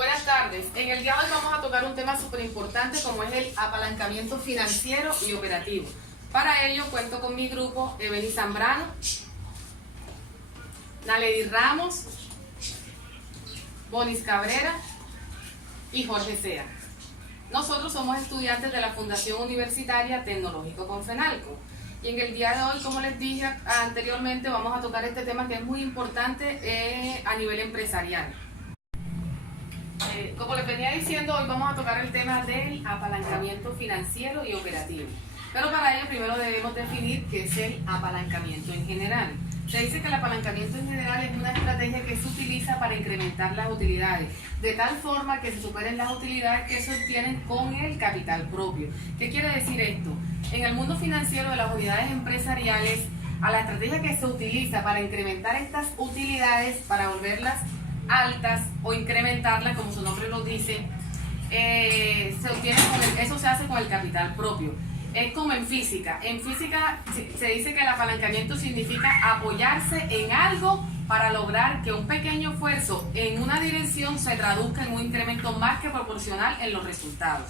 Buenas tardes. En el día de hoy vamos a tocar un tema súper importante como es el apalancamiento financiero y operativo. Para ello cuento con mi grupo Evelyn Zambrano, Naledi Ramos, Bonis Cabrera y Jorge Sea. Nosotros somos estudiantes de la Fundación Universitaria Tecnológico Confenalco. Y en el día de hoy, como les dije anteriormente, vamos a tocar este tema que es muy importante a nivel empresarial. Como les venía diciendo, hoy vamos a tocar el tema del apalancamiento financiero y operativo. Pero para ello primero debemos definir qué es el apalancamiento en general. Se dice que el apalancamiento en general es una estrategia que se utiliza para incrementar las utilidades, de tal forma que se superen las utilidades que se obtienen con el capital propio. ¿Qué quiere decir esto? En el mundo financiero de las unidades empresariales, a la estrategia que se utiliza para incrementar estas utilidades, para volverlas altas o incrementarlas, como su nombre lo dice, se obtiene eso se hace con el capital propio. Es como en física. En física se dice que el apalancamiento significa apoyarse en algo para lograr que un pequeño esfuerzo en una dirección se traduzca en un incremento más que proporcional en los resultados.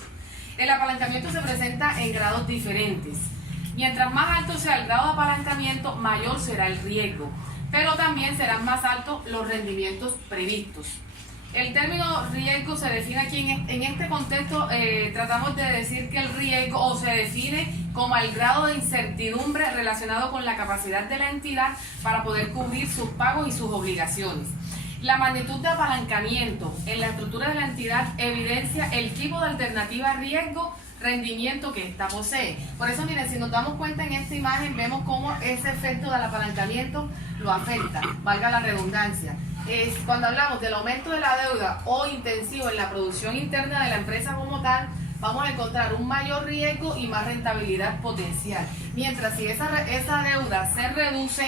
El apalancamiento se presenta en grados diferentes. Mientras más alto sea el grado de apalancamiento, mayor será el riesgo, pero también serán más altos los rendimientos previstos. El término riesgo se define aquí en este contexto, tratamos de decir que el riesgo se define como el grado de incertidumbre relacionado con la capacidad de la entidad para poder cubrir sus pagos y sus obligaciones. La magnitud de apalancamiento en la estructura de la entidad evidencia el tipo de alternativa riesgo-rendimiento que ésta posee. Por eso, miren, si nos damos cuenta en esta imagen, vemos cómo ese efecto del apalancamiento lo afecta, valga la redundancia. Cuando hablamos del aumento de la deuda o intensivo en la producción interna de la empresa como tal, vamos a encontrar un mayor riesgo y más rentabilidad potencial. Mientras si esa deuda se reduce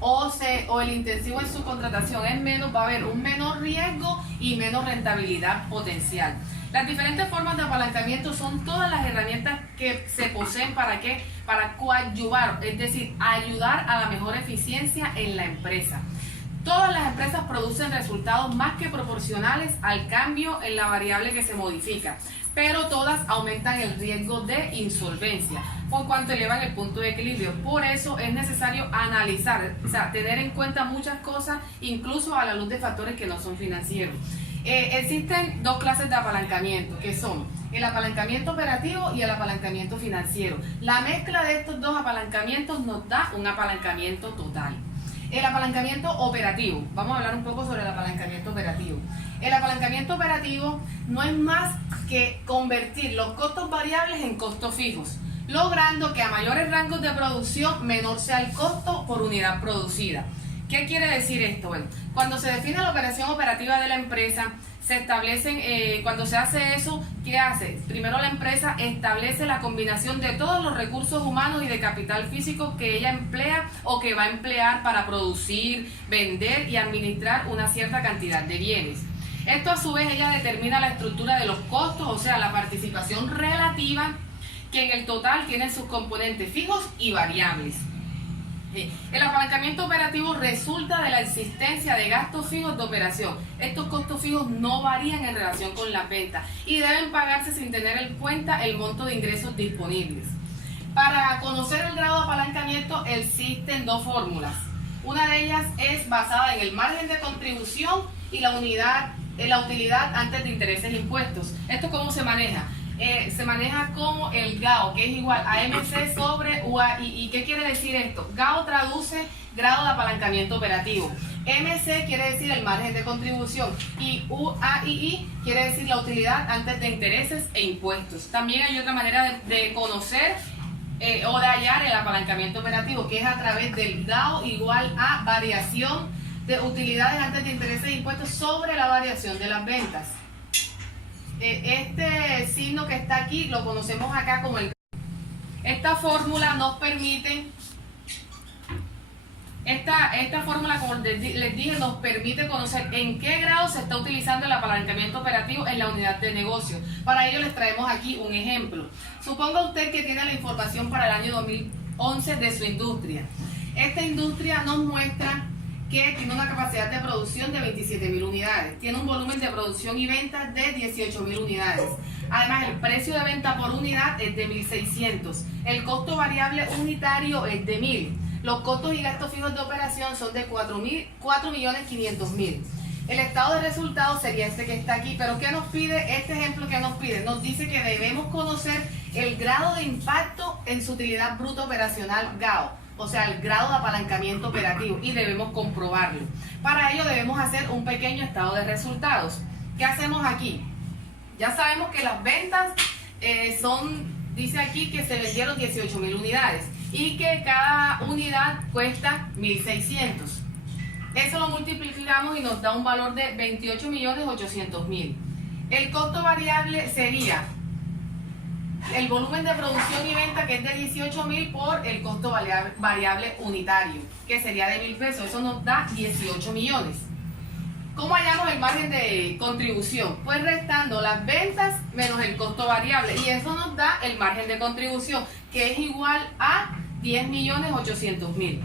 o el intensivo en su contratación es menos, va a haber un menor riesgo y menos rentabilidad potencial. Las diferentes formas de apalancamiento son todas las herramientas que se poseen para coadyuvar, es decir, ayudar a la mejor eficiencia en la empresa. Todas las empresas producen resultados más que proporcionales al cambio en la variable que se modifica, pero todas aumentan el riesgo de insolvencia, por cuanto elevan el punto de equilibrio. Por eso es necesario analizar, tener en cuenta muchas cosas, incluso a la luz de factores que no son financieros. Existen dos clases de apalancamiento, que son el apalancamiento operativo y el apalancamiento financiero. La mezcla de estos dos apalancamientos nos da un apalancamiento total. El apalancamiento operativo. Vamos a hablar un poco sobre el apalancamiento operativo. El apalancamiento operativo no es más que convertir los costos variables en costos fijos, logrando que a mayores rangos de producción menor sea el costo por unidad producida. ¿Qué quiere decir esto? Bueno, cuando se define la operación operativa de la empresa, se establecen, cuando se hace eso, ¿qué hace? Primero la empresa establece la combinación de todos los recursos humanos y de capital físico que ella emplea o que va a emplear para producir, vender y administrar una cierta cantidad de bienes. Esto a su vez ella determina la estructura de los costos, o sea, la participación relativa que en el total tiene sus componentes fijos y variables. El apalancamiento operativo resulta de la existencia de gastos fijos de operación. Estos costos fijos no varían en relación con las ventas y deben pagarse sin tener en cuenta el monto de ingresos disponibles. Para conocer el grado de apalancamiento existen dos fórmulas. Una de ellas es basada en el margen de contribución y la utilidad antes de intereses e impuestos. ¿Esto cómo se maneja? Se maneja como el GAO, que es igual a MC sobre UAI. ¿Y qué quiere decir esto? GAO traduce grado de apalancamiento operativo. MC quiere decir el margen de contribución y UAI quiere decir la utilidad antes de intereses e impuestos. También hay otra manera de conocer o de hallar el apalancamiento operativo, que es a través del GAO igual a variación de utilidades antes de intereses e impuestos sobre la variación de las ventas. Este signo que está aquí lo conocemos acá como el... Esta fórmula nos permite, esta fórmula, como les dije, nos permite conocer en qué grado se está utilizando el apalancamiento operativo en la unidad de negocio. Para ello les traemos aquí un ejemplo. Suponga usted que tiene la información para el año 2011 de su industria. Esta industria nos muestra que tiene una capacidad de producción de 27.000 unidades, tiene un volumen de producción y ventas de 18.000 unidades. Además, el precio de venta por unidad es de 1.600, el costo variable unitario es de 1.000, los costos y gastos fijos de operación son de 4.500.000. El estado de resultados sería este que está aquí, pero ¿qué nos pide este ejemplo? ¿Qué nos pide? Nos dice que debemos conocer el grado de impacto en su utilidad bruta operacional GAO, o sea, el grado de apalancamiento operativo, y debemos comprobarlo. Para ello debemos hacer un pequeño estado de resultados. ¿Qué hacemos aquí? Ya sabemos que las ventas dice aquí que se vendieron 18.000 unidades y que cada unidad cuesta 1.600. Eso lo multiplicamos y nos da un valor de 28.800.000. El costo variable sería el volumen de producción y venta, que es de 18.000, por el costo variable unitario, que sería de 1.000 pesos. Eso nos da 18 millones. ¿Cómo hallamos el margen de contribución? Pues restando las ventas menos el costo variable, y eso nos da el margen de contribución, que es igual a 10.800.000.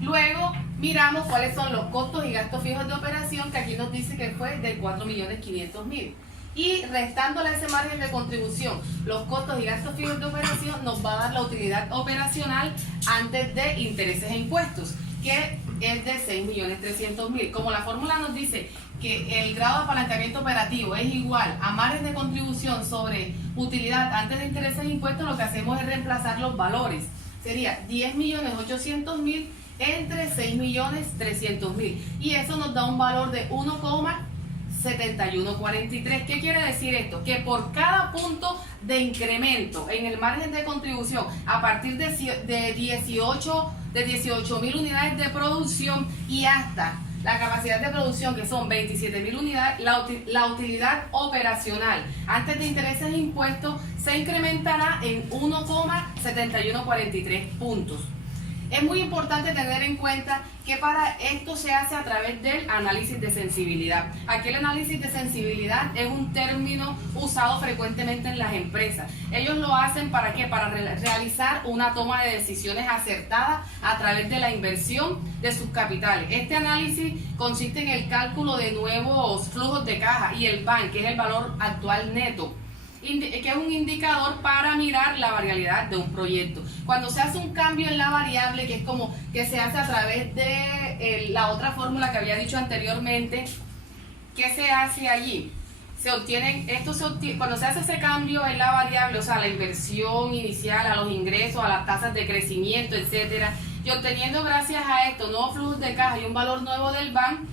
Luego miramos cuáles son los costos y gastos fijos de operación, que aquí nos dice que fue de 4.500.000. Y restándole ese margen de contribución, los costos y gastos fijos de operación, nos va a dar la utilidad operacional antes de intereses e impuestos, que es de 6.300.000. Como la fórmula nos dice que el grado de apalancamiento operativo es igual a margen de contribución sobre utilidad antes de intereses e impuestos, lo que hacemos es reemplazar los valores. Sería 10.800.000 entre 6.300.000, y eso nos da un valor de 1,7143. ¿Qué quiere decir esto? Que por cada punto de incremento en el margen de contribución a partir de 18.000 unidades de producción y hasta la capacidad de producción, que son 27.000 unidades, la utilidad operacional antes de intereses e impuestos se incrementará en 1,7143 puntos. Es muy importante tener en cuenta que para esto se hace a través del análisis de sensibilidad. Aquí el análisis de sensibilidad es un término usado frecuentemente en las empresas. Ellos lo hacen ¿para qué? Para realizar una toma de decisiones acertada a través de la inversión de sus capitales. Este análisis consiste en el cálculo de nuevos flujos de caja y el VAN, que es el valor actual neto, que es un indicador para mirar la variabilidad de un proyecto. Cuando se hace un cambio en la variable, que es como que se hace a través de la otra fórmula que había dicho anteriormente, ¿qué se hace allí? Cuando se hace ese cambio en la variable, o sea, la inversión inicial, a los ingresos, a las tasas de crecimiento, etcétera, y obteniendo gracias a esto nuevos flujos de caja y un valor nuevo del VAN,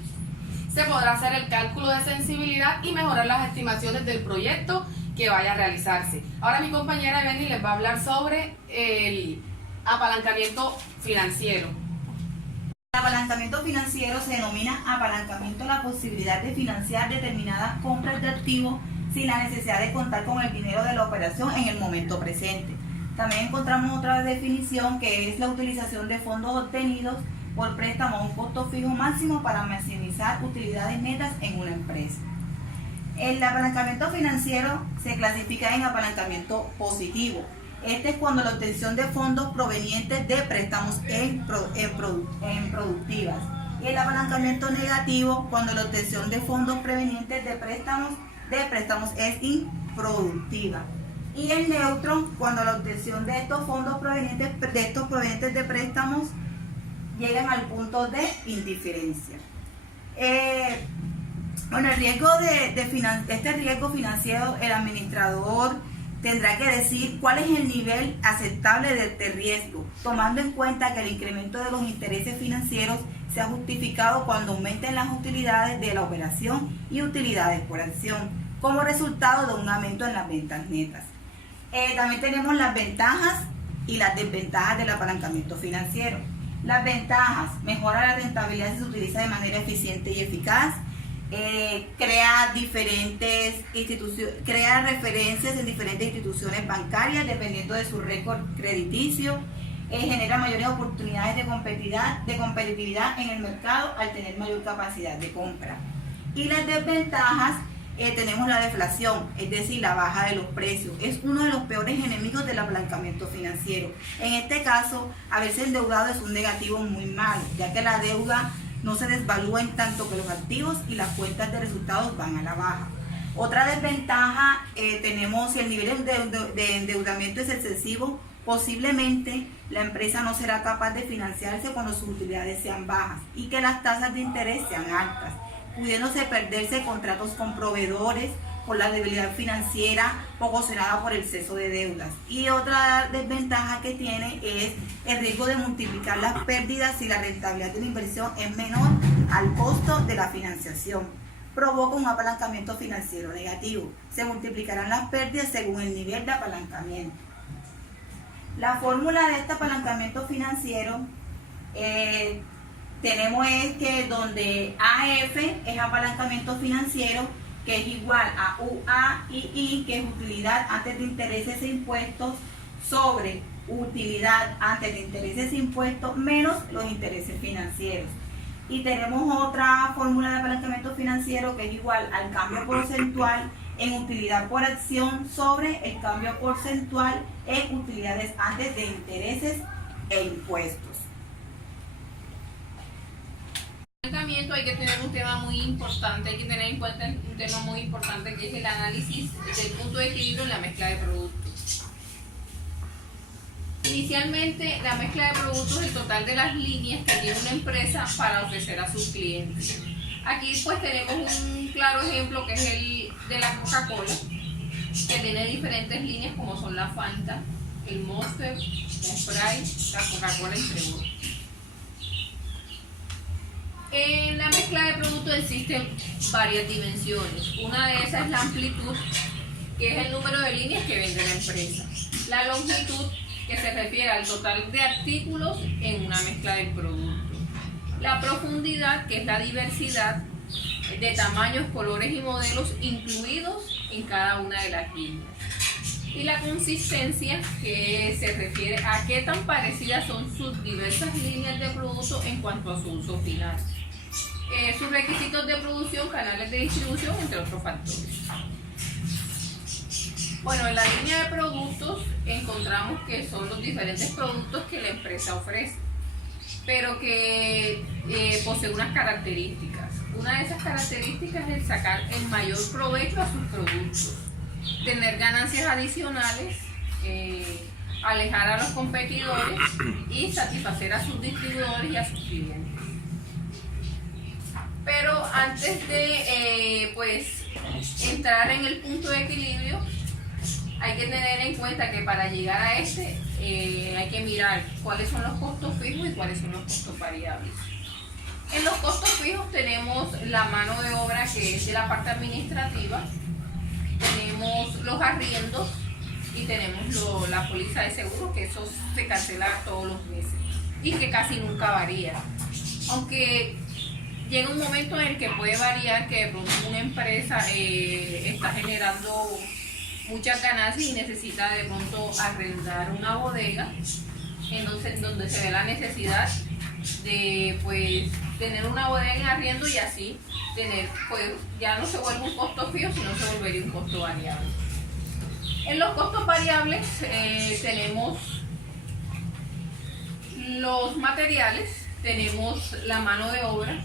se podrá hacer el cálculo de sensibilidad y mejorar las estimaciones del proyecto que vaya a realizarse. Ahora mi compañera Evelyn les va a hablar sobre el apalancamiento financiero. El apalancamiento financiero se denomina apalancamiento a la posibilidad de financiar determinadas compras de activos sin la necesidad de contar con el dinero de la operación en el momento presente. También encontramos otra definición, que es la utilización de fondos obtenidos por préstamo a un costo fijo máximo para maximizar utilidades netas en una empresa. El apalancamiento financiero se clasifica en apalancamiento positivo. Este es cuando la obtención de fondos provenientes de préstamos en productivas. Y el apalancamiento negativo, cuando la obtención de fondos provenientes de préstamos es improductiva. Y el neutro, cuando la obtención de estos fondos provenientes de préstamos llegan al punto de indiferencia. Bueno, el riesgo este riesgo financiero, el administrador tendrá que decir cuál es el nivel aceptable de riesgo, tomando en cuenta que el incremento de los intereses financieros se ha justificado cuando aumenten las utilidades de la operación y utilidades por acción, como resultado de un aumento en las ventas netas. También tenemos las ventajas y las desventajas del apalancamiento financiero. Las ventajas: mejora la rentabilidad si se utiliza de manera eficiente y eficaz. Crea referencias en diferentes instituciones bancarias dependiendo de su récord crediticio. Genera mayores oportunidades de competitividad en el mercado al tener mayor capacidad de compra. Y las desventajas: tenemos la deflación, es decir, la baja de los precios. Es uno de los peores enemigos del apalancamiento financiero. En este caso, haberse endeudado es un negativo muy malo, ya que la deuda no se desvalúa en tanto que los activos y las cuentas de resultados van a la baja. Otra desventaja tenemos si el nivel de endeudamiento es excesivo, posiblemente la empresa no será capaz de financiarse cuando sus utilidades sean bajas y que las tasas de interés sean altas, pudiéndose perderse contratos con proveedores por la debilidad financiera ocasionada por el exceso de deudas. Y otra desventaja que tiene es el riesgo de multiplicar las pérdidas si la rentabilidad de la inversión es menor al costo de la financiación. Provoca un apalancamiento financiero negativo. Se multiplicarán las pérdidas según el nivel de apalancamiento. La fórmula de este apalancamiento financiero tenemos es que donde AF es apalancamiento financiero, que es igual a UAII, que es utilidad antes de intereses e impuestos, sobre utilidad antes de intereses e impuestos menos los intereses financieros. Y tenemos otra fórmula de apalancamiento financiero que es igual al cambio porcentual en utilidad por acción sobre el cambio porcentual en utilidades antes de intereses e impuestos. Hay que tener un tema muy importante, hay que tener en cuenta un tema muy importante que es el análisis del punto de equilibrio en la mezcla de productos. Inicialmente, la mezcla de productos es el total de las líneas que tiene una empresa para ofrecer a sus clientes. Aquí pues tenemos un claro ejemplo que es el de la Coca-Cola, que tiene diferentes líneas como son la Fanta, el Monster, la Sprite, la Coca-Cola, entre otros. En la mezcla de productos existen varias dimensiones. Una de esas es la amplitud, que es el número de líneas que vende la empresa. La longitud, que se refiere al total de artículos en una mezcla del producto. La profundidad, que es la diversidad de tamaños, colores y modelos incluidos en cada una de las líneas. Y la consistencia, que se refiere a qué tan parecidas son sus diversas líneas de producto en cuanto a su uso final. Sus requisitos de producción, canales de distribución, entre otros factores. Bueno, en la línea de productos encontramos que son los diferentes productos que la empresa ofrece, pero que posee unas características. Una de esas características es sacar el mayor provecho a sus productos, tener ganancias adicionales, alejar a los competidores y satisfacer a sus distribuidores y a sus clientes. Pero antes de entrar en el punto de equilibrio, hay que tener en cuenta que para llegar a este hay que mirar cuáles son los costos fijos y cuáles son los costos variables. En los costos fijos tenemos la mano de obra, que es de la parte administrativa, tenemos los arriendos y tenemos la póliza de seguro, que eso se cancela todos los meses y que casi nunca varía. Aunque llega un momento en el que puede variar, que de pronto una empresa está generando muchas ganancias y necesita de pronto arrendar una bodega, entonces donde se ve la necesidad de tener una bodega en arriendo y así tener, ya no se vuelve un costo fijo, sino se volvería un costo variable. En los costos variables tenemos los materiales, tenemos la mano de obra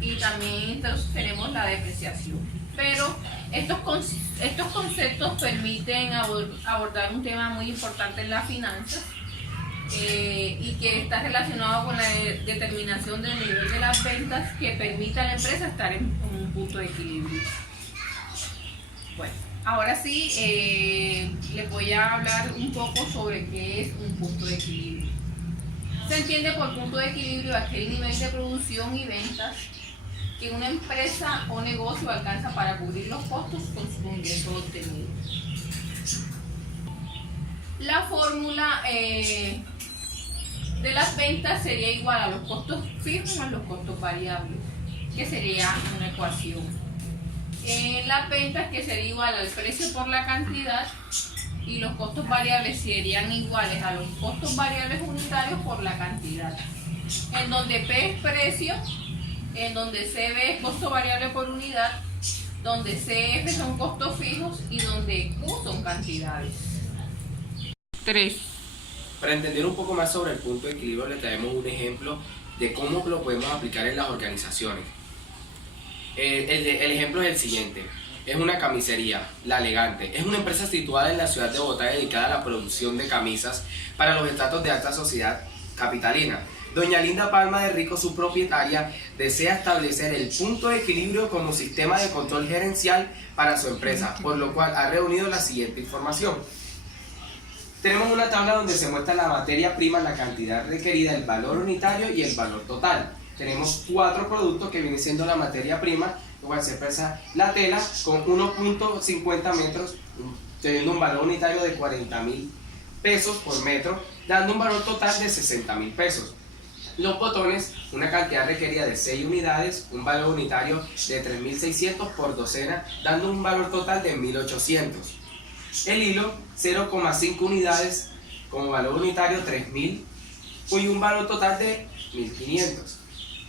y también entonces tenemos la depreciación. Pero estos conceptos permiten abordar un tema muy importante en las finanzas y que está relacionado con la determinación del nivel de las ventas que permita a la empresa estar en un punto de equilibrio. Bueno, ahora sí les voy a hablar un poco sobre qué es un punto de equilibrio. Se entiende por punto de equilibrio aquel nivel de producción y ventas que una empresa o negocio alcanza para cubrir los costos con sus ingresos obtenidos. La fórmula de las ventas sería igual a los costos fijos más los costos variables, que sería una ecuación. Las ventas, que sería igual al precio por la cantidad, y los costos variables serían iguales a los costos variables unitarios por la cantidad, en donde P es precio, en donde CB es costo variable por unidad, donde CF son costos fijos y donde Q son cantidades. 3. Para entender un poco más sobre el punto de equilibrio, le traemos un ejemplo de cómo lo podemos aplicar en las organizaciones. El ejemplo es el siguiente. Es una camisería, La Elegante. Es una empresa situada en la ciudad de Bogotá dedicada a la producción de camisas para los estratos de alta sociedad capitalina. Doña Linda Palma de Rico, su propietaria, desea establecer el punto de equilibrio como sistema de control gerencial para su empresa, por lo cual ha reunido la siguiente información. Tenemos una tabla donde se muestra la materia prima, la cantidad requerida, el valor unitario y el valor total. Tenemos 4 productos que vienen siendo la materia prima, lo cual se expresa la tela con 1.50 metros, teniendo un valor unitario de 40.000 pesos por metro, dando un valor total de 60.000 pesos. Los botones, una cantidad requerida de 6 unidades, un valor unitario de 3.600 por docena, dando un valor total de 1.800. El hilo, 0,5 unidades, como valor unitario 3.000 y un valor total de 1.500.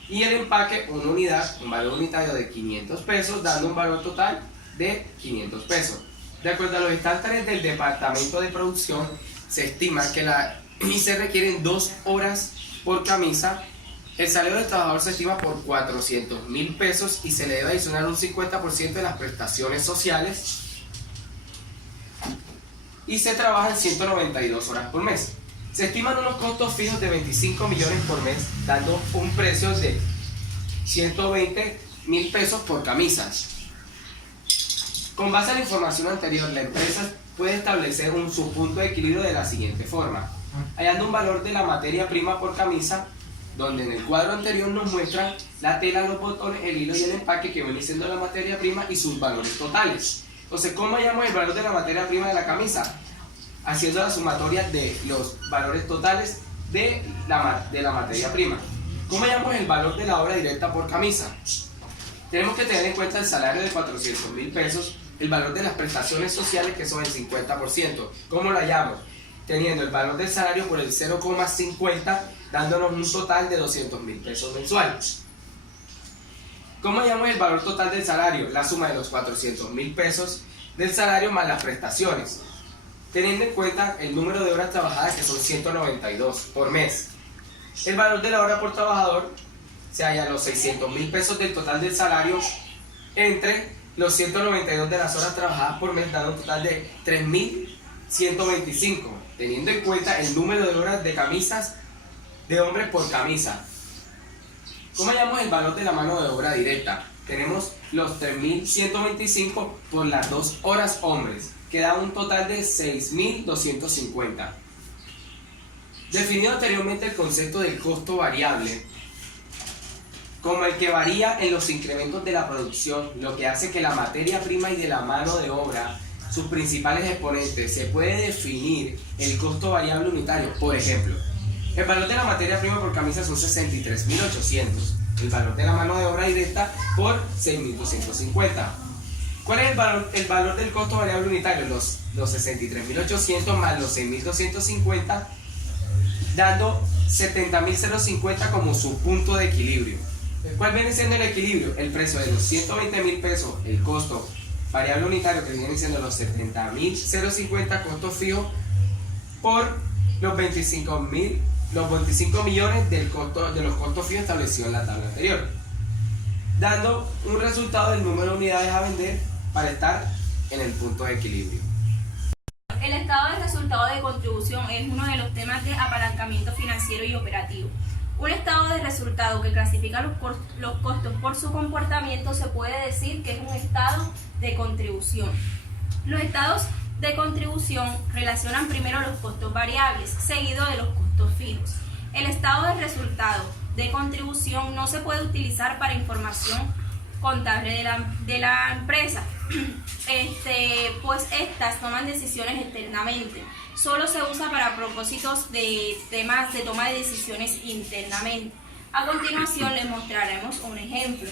Y el empaque, una unidad, un valor unitario de 500 pesos, dando un valor total de 500 pesos. De acuerdo a los estándares del departamento de producción, se estima que se requieren 2 horas por camisa. El salario del trabajador se estima por 400.000 pesos y se le debe adicionar un 50% de las prestaciones sociales y se trabaja en 192 horas por mes. Se estiman unos costos fijos de 25 millones por mes, dando un precio de 120.000 pesos por camisa. Con base a la información anterior, la empresa puede establecer un subpunto de equilibrio de la siguiente forma, hallando un valor de la materia prima por camisa, donde en el cuadro anterior nos muestra la tela, los botones, el hilo y el empaque que viene siendo la materia prima y sus valores totales. Entonces, ¿cómo hallamos el valor de la materia prima de la camisa? Haciendo la sumatoria de los valores totales de la materia prima. ¿Cómo hallamos el valor de la obra directa por camisa? Tenemos que tener en cuenta el salario de 400.000 pesos, el valor de las prestaciones sociales, que son el 50%. ¿Cómo lo hallamos? Teniendo el valor del salario por el 0,50, dándonos un total de 200.000 pesos mensuales. ¿Cómo hallamos el valor total del salario? La suma de los 400.000 pesos del salario más las prestaciones, teniendo en cuenta el número de horas trabajadas, que son 192 por mes. El valor de la hora por trabajador se halla los 600.000 pesos del total del salario entre los 192 de las horas trabajadas por mes, dando un total de 3.125, teniendo en cuenta el número de horas de camisas de hombres por camisa. ¿Cómo hallamos el valor de la mano de obra directa? Tenemos los 3.125 por las 2 horas hombres, que da un total de 6.250. Definido anteriormente el concepto del costo variable como el que varía en los incrementos de la producción, lo que hace que la materia prima y de la mano de obra, sus principales exponentes, se puede definir el costo variable unitario. Por ejemplo, el valor de la materia prima por camisa son 63.800, el valor de la mano de obra directa por 6.250. ¿Cuál es el valor del costo variable unitario? Los 63.800 más los 6.250, dando 70.050 como su punto de equilibrio. ¿Cuál viene siendo el equilibrio? El precio de los 120.000 pesos, el costo variable unitario, que viene siendo los 70.050 costos fijos, por los 25 millones de los costos fijos establecidos en la tabla anterior, dando un resultado del número de unidades a vender para estar en el punto de equilibrio. El estado de resultado de contribución es uno de los temas de apalancamiento financiero y operativo. Un estado de resultado que clasifica los costos por su comportamiento se puede decir que es un estado de contribución. Los estados de contribución relacionan primero los costos variables, seguido de los costos fijos. El estado de resultado de contribución no se puede utilizar para información contable de la empresa, pues estas toman decisiones externamente. Solo se usa para propósitos de temas de toma de decisiones internamente. A continuación les mostraremos un ejemplo.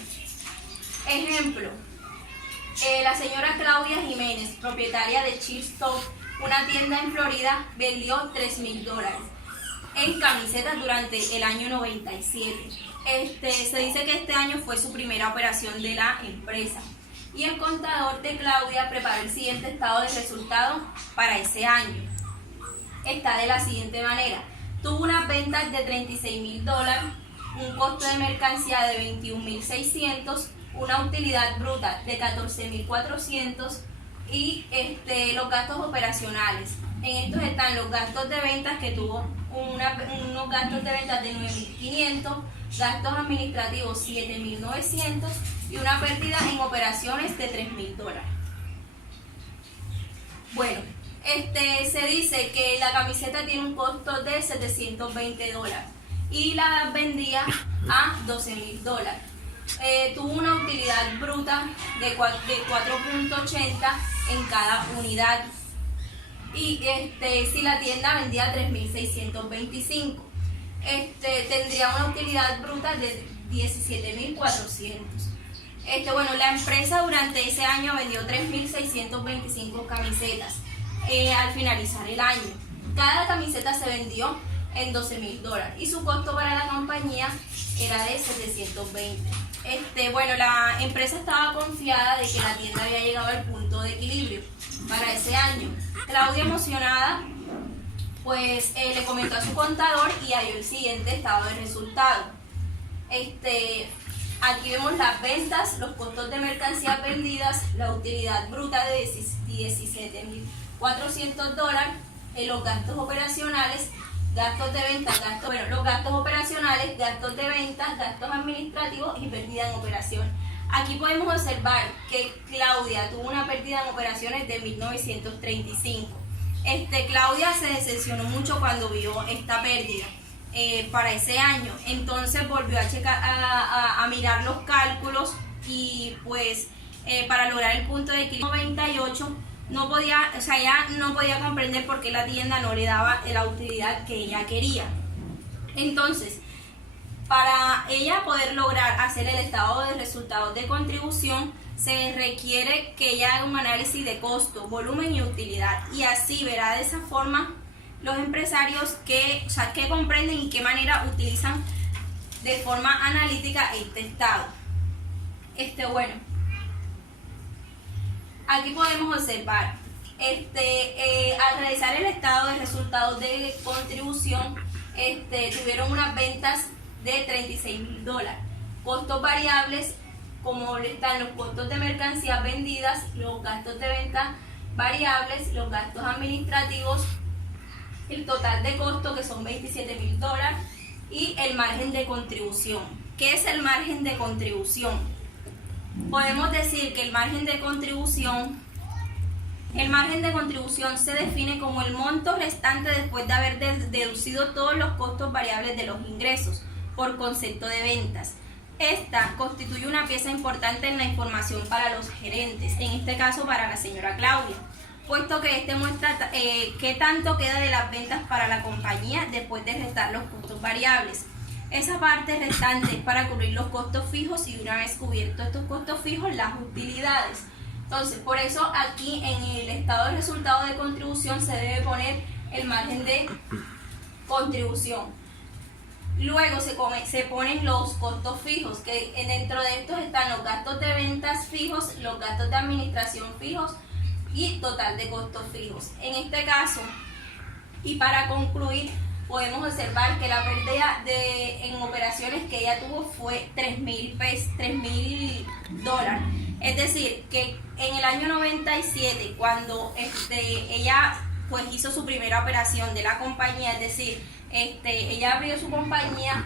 La señora Claudia Jiménez, propietaria de Chipstop, una tienda en Florida, vendió $3.000 en camisetas durante el año 97. Se dice que este año fue su primera operación de la empresa. Y el contador de Claudia preparó el siguiente estado de resultado para ese año. Está de la siguiente manera: tuvo unas ventas de $36.000 un costo de mercancía de 21.600, una utilidad bruta de 14.400 y los gastos operacionales. En estos están los gastos de ventas, que tuvo unos gastos de ventas de 9.500, gastos administrativos 7.900 y una pérdida en operaciones de $3.000. Bueno, se dice que la camiseta tiene un costo de $720 y la vendía a $12.000. Tuvo una utilidad bruta de 4.80 en cada unidad. Y si la tienda vendía 3.625, tendría una utilidad bruta de 17.400. Bueno, la empresa durante ese año vendió 3.625 camisetas al finalizar el año. Cada camiseta se vendió en $12.000 y su costo para la compañía era de 720. Bueno, la empresa estaba confiada de que la tienda había llegado al punto de equilibrio para ese año. Claudia, emocionada, pues le comentó a su contador y halló el siguiente estado de resultado. Aquí vemos las ventas, los costos de mercancías vendidas, la utilidad bruta de $17.400, los gastos operacionales, gastos de ventas, los gastos operacionales, gastos de ventas, gastos administrativos y pérdida en operación. Aquí podemos observar que Claudia tuvo una pérdida en operaciones de 1.935. Claudia se decepcionó mucho cuando vio esta pérdida para ese año. Entonces volvió a checar, a mirar los cálculos y pues para lograr el punto de equilibrio 98 ella no podía comprender por qué la tienda no le daba la utilidad que ella quería. Entonces, para ella poder lograr hacer el estado de resultados de contribución, se requiere que ella haga un análisis de costo, volumen y utilidad, y así verá de esa forma los empresarios que comprenden y qué manera utilizan de forma analítica este estado. Bueno, aquí podemos observar, al realizar el estado de resultados de contribución, tuvieron unas ventas de $36.000, costos variables como están los costos de mercancías vendidas, los gastos de venta variables, los gastos administrativos, el total de costo que son $27.000 y el margen de contribución. ¿Qué es el margen de contribución? Podemos decir que el margen de contribución se define como el monto restante después de haber deducido todos los costos variables de los ingresos por concepto de ventas. Esta constituye una pieza importante en la información para los gerentes, en este caso para la señora Claudia, puesto que muestra qué tanto queda de las ventas para la compañía después de restar los costos variables. Esa parte restante es para cubrir los costos fijos y una vez cubiertos estos costos fijos, las utilidades. Entonces, por eso aquí en el estado de resultado de contribución se debe poner el margen de contribución. Luego se ponen los costos fijos, que dentro de estos están los gastos de ventas fijos, los gastos de administración fijos y total de costos fijos. En este caso, y para concluir, podemos observar que la pérdida en operaciones que ella tuvo fue $3.000. Es decir, que en el año 97, cuando ella pues hizo su primera operación de la compañía, es decir, ella abrió su compañía,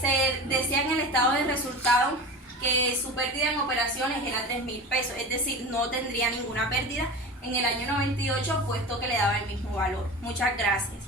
se decía en el estado de resultados que su pérdida en operaciones era $3.000, es decir, no tendría ninguna pérdida en el año 98, puesto que le daba el mismo valor. Muchas gracias.